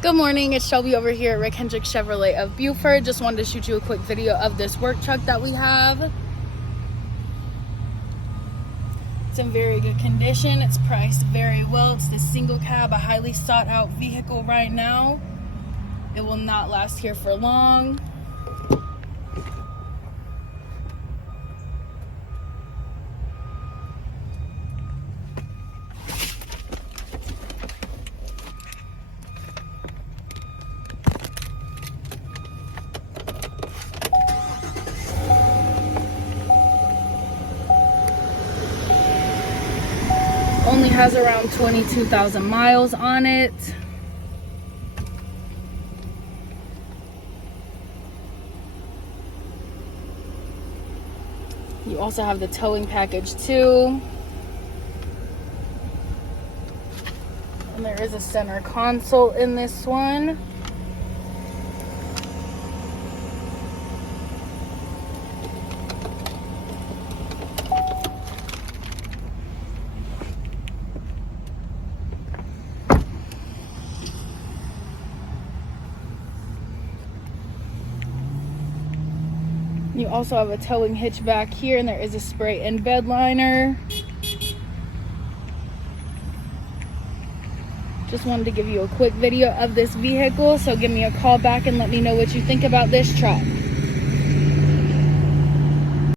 Good morning, it's Shelby over here at Rick Hendrick Chevrolet of Buford. Just wanted to shoot you a quick video of this work truck that we have. It's in very good condition. It's priced very well. It's the single cab, a highly sought out vehicle right now. It will not last here for long. Only has around 22,000 miles on it. You also have the towing package too. And there is a center console in this one. You also have a towing hitch back here, and there is a spray and bed liner. Just wanted to give you a quick video of this vehicle, so give me a call back and let me know what you think about this truck.